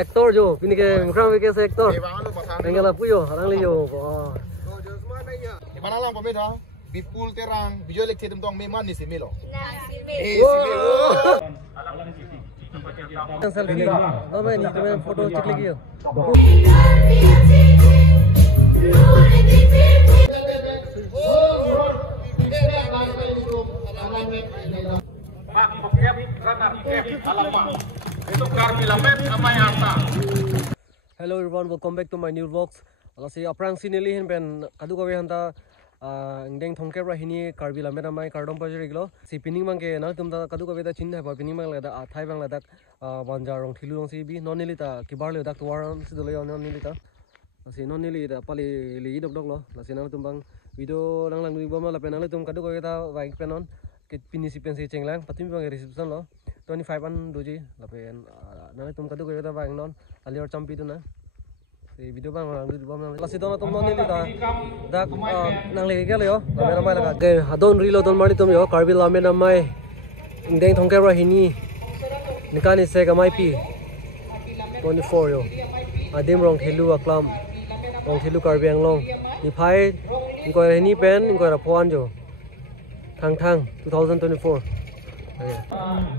actor jo pini ke mukram ke se actor engala puyo harang liyo bo mana lang pameda bipul terang video lek thedum tong meman ni simelo selfie no me ni tu me photo check lagi yo Hello everyone, welcome back to my new vlogs. Alasi aprang sinili hin pen kadu kawe hanta ngdeng thongke ra hini karbi lamet amai kardom pajeri glo si pining mangke na tumda kadu kawe ta chin ba pining mang lada thai bang lada banjar rong thilu rong si bi nonili ta kibar le dak tuaran si dole nonili ta si nonili ta pali li dok dok lo lasi na tumbang video lang lang bom la pen tum kadu kawe ta bike penon kit pini si pen si chenglang patim bang reception lo 25 an doji la pen na tum kadu kawe ta bang non ali or champi tu na video bang lasi dona tum non nili ta dak nang le ge le yo lamen mai laga ge hadon rilo don mari tum yo karbi lamen mai ingdeng thongke ra hini nikani se ga mai pi 24 yo adim rong thelu aklam rong thelu karbi anglong ni phai ingko hini pen ingko ra phon jo thang 2024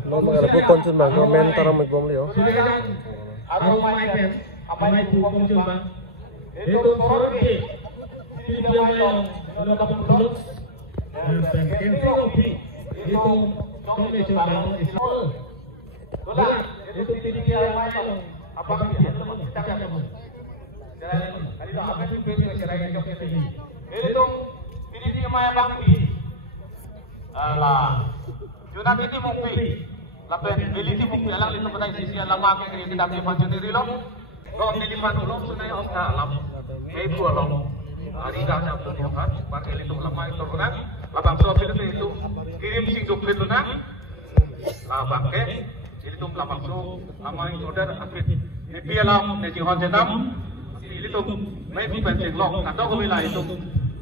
no magala bu konchun bang no men taram mak bom le yo Amai tu kongsi bang, itu sorot ke, dia main lo kapal pulut, dan cancel opi, itu kongsi bang, itu dia main lo, apa yang kita kamu, dan hari itu apa yang kita cerai kita kesini, itu dia main bang di, lah, junat ini mungkin, lapen beli ini mungkin alang itu pada sisi lama yang kita dapat panjang diri lo. Kalau telepan ulung sunai oka lam, ibu ulung, hari dah jam 7 kan, pakai itu lama itu kan, labang sopir itu kirim sing jupit tu nak, labang ke, itu labang so, lama itu order akhir, ini lam, nasi honjenam, itu maybe pencet lock, atau kau bila itu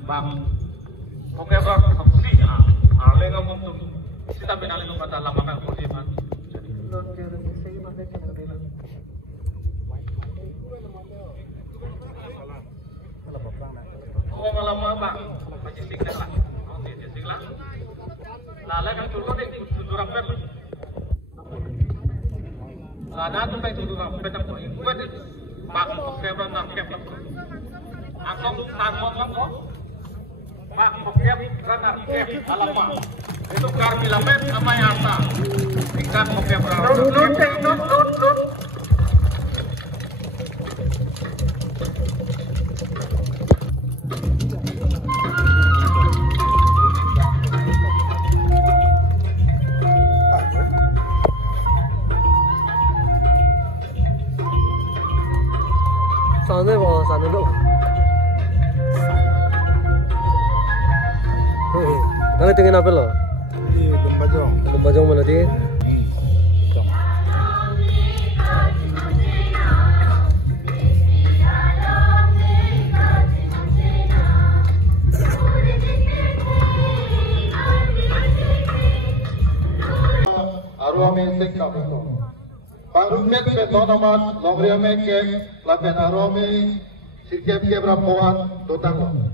bang, oke bang, komplit, lengan untuk kita benali tu kata lama kan komplit. Lama bang, macam singkat lah, singkat lah. Lalu kan turun ni turun rapat. Lalu tu kan turun rapat tak boleh. Buat bang, kepala nak kepala. Aku takut apa? Bang, kepala nak kepala alamak. Itu karbi lamet sama yang asa. Tingkat kepala. Turun. Sana bawa sana dulu. Nanti tinggal apa lo? Di Gembajong. Gembajong mana ti? Arwah mesek tak betul. Pangrumet pe tonamat longria meke lapen arome sirkep kebrapuan totang.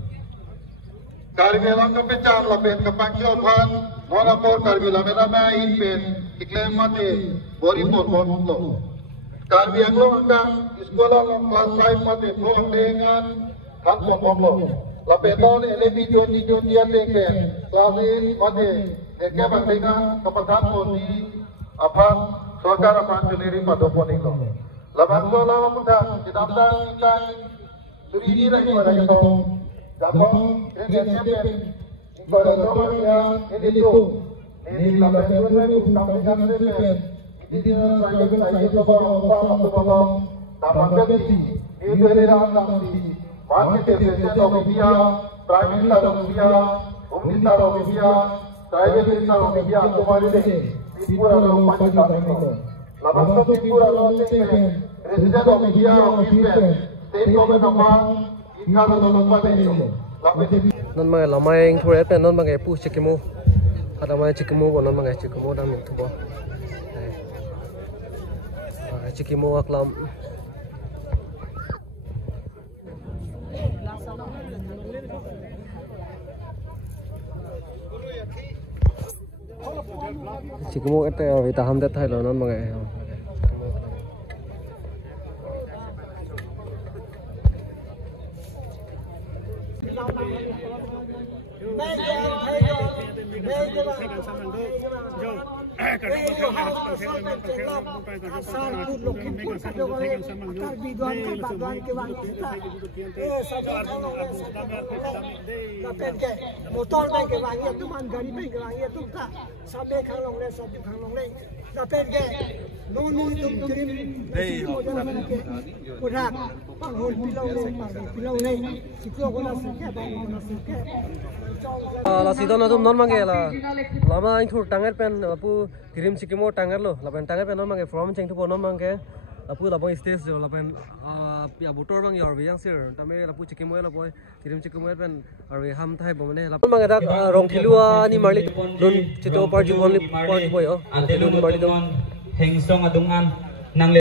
Karbilang kepecan lapen kepangkion pan nona por karbilang menama inpen iklem mate bori por bonto. Karbiang lo angka sekolah lo kelas 5 mate pulang dengan kan bonto. Lapen non elevi joni dia tengke kelas 1 mate kebang dengan kepecan poni apa Sokara panjuliri padoponi lo. Laban so lama muda ditambang kan suri rahi pada itu. Dabang regesepen. Pada zaman yang itu. Ini laban so lama ditambang regesepen. Ini saya itu bawa tambang besi. Itu adalah tambang. Masih tersedia Robia, Prime Minister Robia, Umnita Robia, Prime Minister Robia kemarin ini. Pura lo panjang tak Labang so pura lo tepen, residen lo media lo pipen, state lo memang ikan lo panjang. Non mga lamay ang turet non mga pu chikimo. Ada mga chikimo ko non mga chikimo dam itu bo. Chikimo aklam chỉ có một cái vì ta ham đất hay là nó mà ngày motor baik ke wangi tu man gari baik ke wangi tu tak sampai khang long le satu khang long le tapi ke noni tu kirim modal mana ke udah panghul pilau le siklo guna sikhe bang guna sikhe là xí đó nó tôm non mang cái là mà anh thua tangar pen apu kirim sikimo tangar lo là pen tangar pen non mang cái from cheng thu non mang cái apu là bang stage lo là pen ya butor bang yar yang sir tame là pu sikimo là boy kirim sikimo pen arwe ham thai bo mane là mang cái dak rong thilua ni marli lun chito par jung only par boy oh Ate ni marli don hengsong adungan nang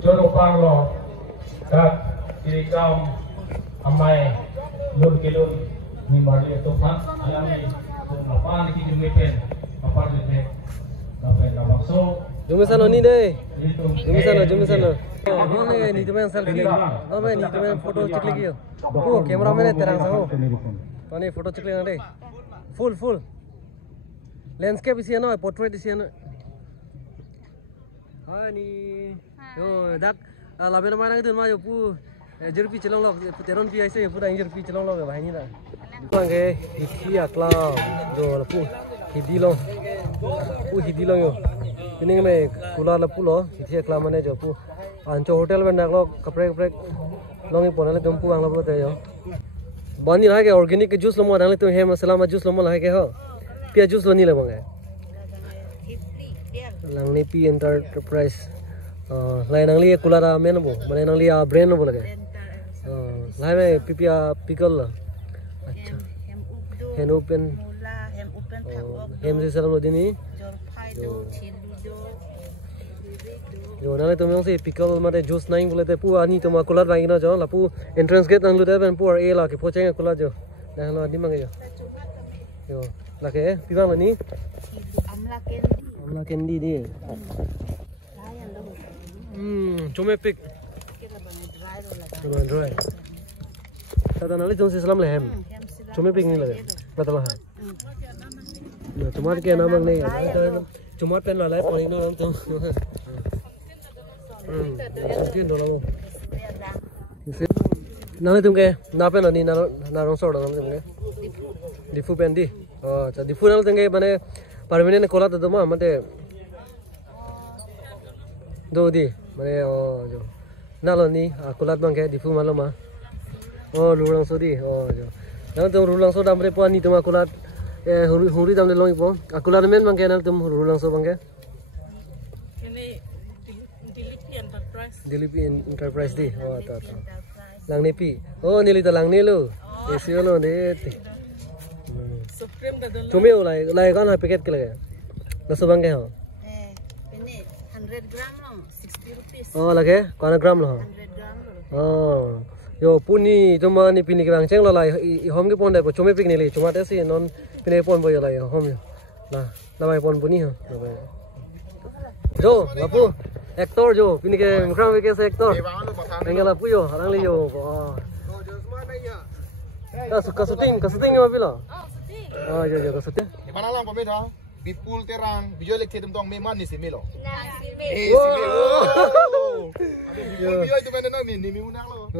Jono Panglo, kat kiri kaum amai lun kilun ni marli tu pan alami tu lapan di kiri mepen apa lete lapan labakso. Jom sana ni deh. Jom sana. Oh, ni ni tu main selfie. Oh, ni tu main foto cek lagi yo. Oh, kamera mana terang sango. Oh, ni foto cek lagi nanti. Full. Landscape isi ano, portrait isi ano. Ah ni. Yo, dak laben mana itu mah yo pu jerpi celong lok teron pi aise pu dang jerpi celong lok bahai ni dah. Panggil hidi akla jo pu hidi long. Pu hidi long yo. Ini me kula la pu lo hidi akla mana jo pu anco hotel ben nak lo kapre longi pona le tumpu ang lo te yo. Bani lah ke organic juice lo mo dang le tu he masala ma juice lo mo lah ke ho. Pia juice lo ni le bang. Lang ni pi enterprise lain angli kulara men bo mane angli brand bo lage lai me pipia pickle la acha hen open hem se salam dini jo nale to mong se pickle mate juice nai bole te pu ani to ma kular bangi na jo la pu entrance gate ang lu de ben pu e la ke pocheng kular jo na lo di mang jo la ke pibang ni amla candy di cuma pik. Dry. Kata nali jom si salam lehem. Cuma pik ni lagi. Betul lah. Cuma ke nama ni. Cuma pen lalai paling orang tu. Mungkin dolar. Nali tu ke? Napa nani narong sor dalam tu ke? Difu pen di. Oh, jadi difu nali tu ke mana permanent kolat tu mah mate. Do di. Mane oh jo nalo ni akulat bang ke difu malo ma oh lulang so di oh jo nang tum lulang so dam re po ni tum akulat huri dam le longi po akulat men bang ke nang tum lulang so bang ke ini Dilipi Enterprise di oh ta lang ni pi oh nili ta lang ni lo esi lo de supreme dadal tume lai kan ha packet ke lage na so bang ke ho ini 100 gram lo 60 rupees oh lage kana gram lo 100 gram lo oh yo puni tuma ni pini ke bang cheng lo lai hom ke pon dai po chume pik ni le chuma te si non pine pon bo yo lai hom yo na bai pon puni ha na bai jo bapu actor jo pini ke mukram ke se actor engela pu yo harang le yo ka shooting ke mapilo Oh iya iya maksudnya. Di mana lang pameda? Bipul terang, bijo lek tem tong meman ni simelo. Nasi Simelo. Bipul bijo itu mana ni mi unang lo.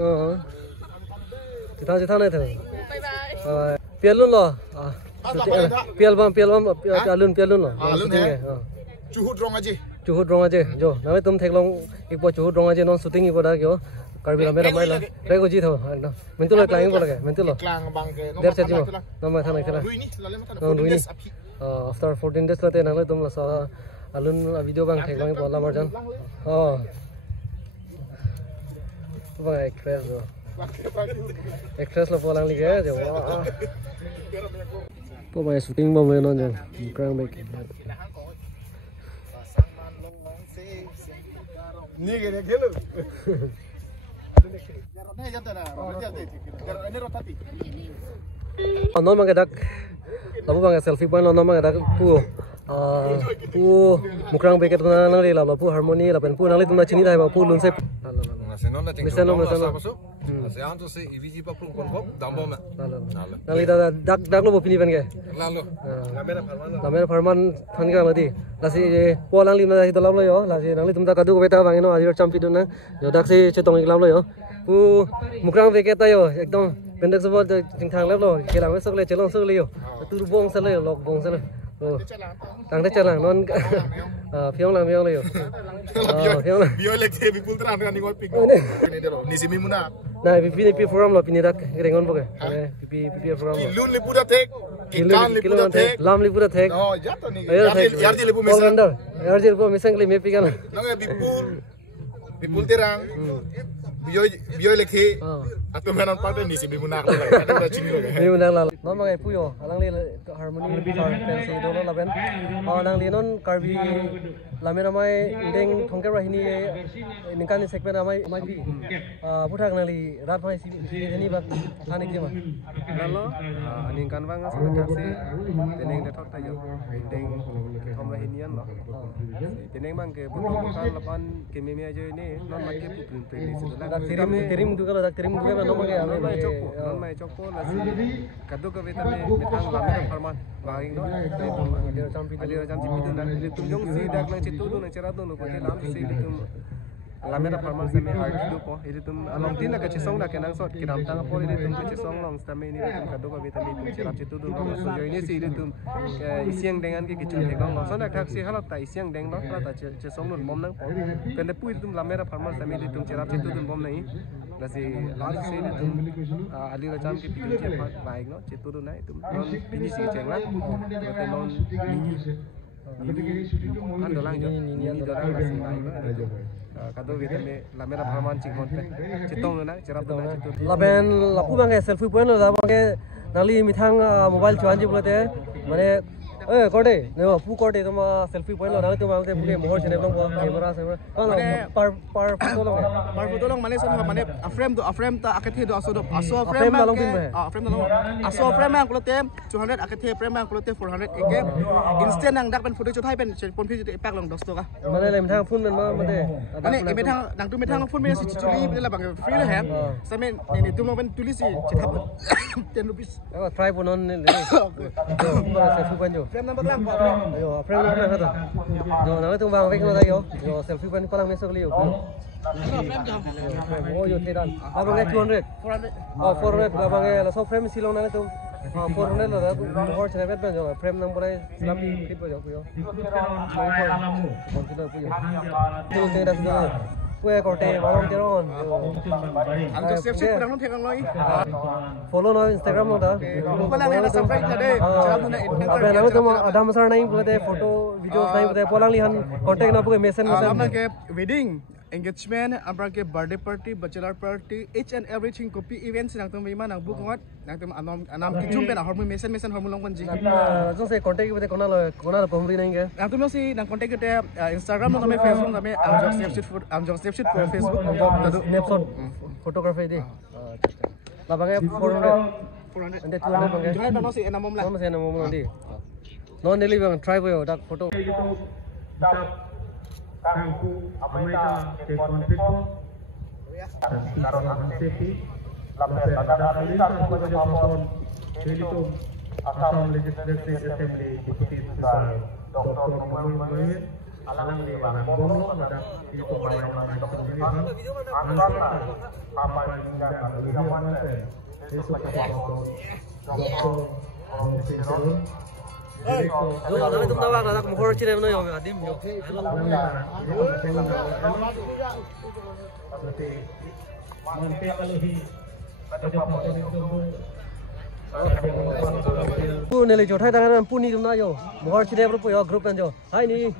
Kita naik tu. Bye bye. Pialun lo. Pialun lo. Alun he. Cuhut rong aja. Cuhut rong aja. Jo, nanti tum thek long ipo cuhut rong aja non shooting ipo dah kyo. Karbi la mera maila. Rego ji tho. Mentu lo klaing boleh ke? Mentu lo. Klang bang ke. Der set jo. Nama thana kela. Lui ni lalle mata. Lui ni. After 14 days late nanti tum la sa alun video bang thek long bola marjan. Tu bang actress lo. Actress lo bolang li ke jo. Po mai shooting bom le non jo. Krang back. Ni ke dia gelo. Garotnya jatuh dah. Garotnya rotati. Non mang dak. Labu bang selfie point non mang dak pu. Pu mukrang beket na nang la pu harmony la pen pu nang le tum na chini dai ba pu lun se. Meseno. Saya antu si IVG pa pun konvok dambo me. Nang le da dak lo bopini ben ke. Lalu. Lamera farman than ga ladi. Lasi po lang lim na hi dolab lo yo. Lasi nang le tum da kadu ko beta bang no adir champi dun na. Yo dak se chetong iklam lo yo. Pu mukrang beket ta yo ekdom pendak sebot jing thang lep lo. Kelang sok le chelong sok le yo. Tu bong sa le lok bong sa le. Tang de chalang non phiong lang le yo. Biyo lek te bipul terang dengan ningol pik. Ini dia lo. Ni simi muna. Nah, pipi forum lo pini dak rengon boke. Pipi forum. Kilun lipu dah tek. Ikan lipu dah tek. Lam lipu dah tek. Oh, jatuh ni. Yarji lipu misang. Yarji lipu misang kali mepi kan. Nang bipul terang. Biyo lek te. Atau menon pada ni simi muna. Ada dah cini lo. Ni undang la. Non mangai puyo. Alang li harmony fancy do lo laben. Alang li non karbi lamera mai deng thongke ra hini ningkan segmen amai pi. Puthak nali rat mai sini ba thani ke ma. Lalu ningkan bang seperti teneng de thot tayo. Deng thong ra hinian lo. Teneng bang ke puthak lapan ke meme aja ini non lagi putun peli setelah. Tirim juga la tirim juga non mangai ame non mai chopo lasi kado ka beta me betang lamera farman banging do ali champi pitu na tum jong si dak nang chitu do na chera do no ko lam si tum lamera farman sa me hard do po idi tum along tin na ka chisong na kenang sot kiram tang po idi tum chisong long sta me ni tum kado ka beta me tum chera chitu do no so jo ini si idi tum isiang dengan ke kichun he gong so na thak si halat ta isiang deng lo ta chisong nun bom nang po pende pu tum lamera farman sa me idi tum chera chitu dum bom nai lasi last se itu ali rajam ke pitu ke baik no citu tu na itu non ini sih cengla berarti non ini kan dolang jo ini dolang lasi baik kado kita me lamera farman cikmon pe citong na cerap tu na citu laben lapu bange selfie point lo da bange nali mithang mobile chuan ji bolate mane korde ne pu korde tuma selfie point lo nali tuma ke pure mohor chene long camera par photo long mane son mane frame ta akethe do aso frame malong pin frame do aso frame ang kulote 200 akethe frame ang kulote 400 eke instant ang dak pen photo chuthai pen pon phi te pak long 10 toka mane le mithang phun mane mane mithang dang tu mithang phun me si chuli bila bang free le hem same ni tum pen tulis si chithap 10 rupees try pun on le selfie point jo frame number lang ayo frame number hata jo nang tung bang vek lo da yo selfie point palang mesok li yo oh yo tedan abang 200 400 abang la so frame silong nang tung 400 lo da mohor chene bet ben jo frame nang boleh selam clip jo yo consider pu yo tu tedan sudah kue korte malong teron anto save kurang non thekang loi follow no Instagram lo da polang na subscribe na de channel na abe nang tum ada masar nahi boleh photo video nahi boleh polang lihan contact na boleh message amna ke wedding engagement amra ke birthday party bachelor party each and everything copy events nang tum bima nang book ngot nang tum anam kichum pe na hormone message hormone long konji jo se contact boleh kona lo pomri nahi ke nang tum si nang contact ke Instagram no me Facebook no me am jok save sheet for Facebook snapshot photography di labangnya 400 ande 200 bangnya jangan no si enamom lah masih enamom nanti non daily bang try boyo dak photo Kangku amita ke konflik ko dan safety sampai ada kali kita foton jadi tu Assam Legislative Assembly Deputy Speaker Dr. Muhammad Muhammad alang di bang bomo madak itu pemain sendiri bang ansarna apa juga kawan saya itu Dr. Sincerun Yo, tapi tum tawag na mo horror chine no yo adim yo. Pu nele jo thai dangan pu ni tum na yo. Mo horror chine pro yo group kan jo. Hai ni.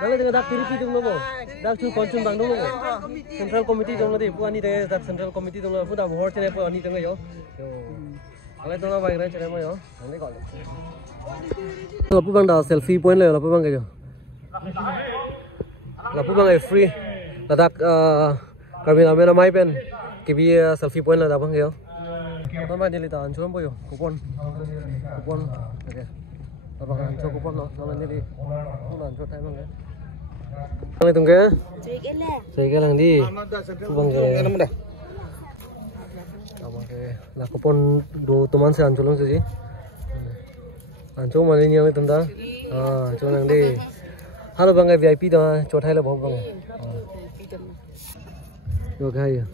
Dang de dak piri tum no bo. Dak chu konchun bang no bo. Central committee dong de pu ani de dak central committee dong pu da mo horror chine pro ani dong yo. Yo. Ale to na bai ra chine mo yo. Ani ko. Lapu bang da selfie point le lapu bang ke jo. Lapu bang free. Ladak Karvila mena mai pen kibi selfie point la da bang ke yo. Apa mai dili ta anchon boyo kupon. Kupon. Oke. Apa kan anchon kupon no. Nang dili. Nang anchon tai bang ke. Nang itu ke? Saya ke lang di. Bang ke. Nama dah. Nama ke. Lah kupon do teman saya anchon sih. Anco mana ni yang itu dah? Anco nang deh. Halo bang, VIP dah, cotai lah bang. Yo kaya.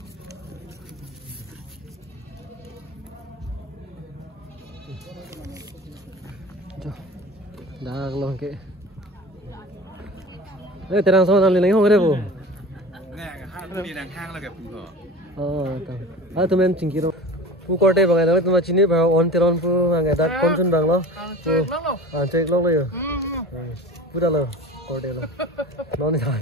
Dah kalau ke. Terang sama dalam lagi hong bu. Ni nang hang lah ke pun. Tahu. Tu men cingkir. Pu korte bang, nanti tu macam ni bang on teron pu bang, dah konsen bang lo. Cek lo yo. Pu dah lo korte lo. Noni dah.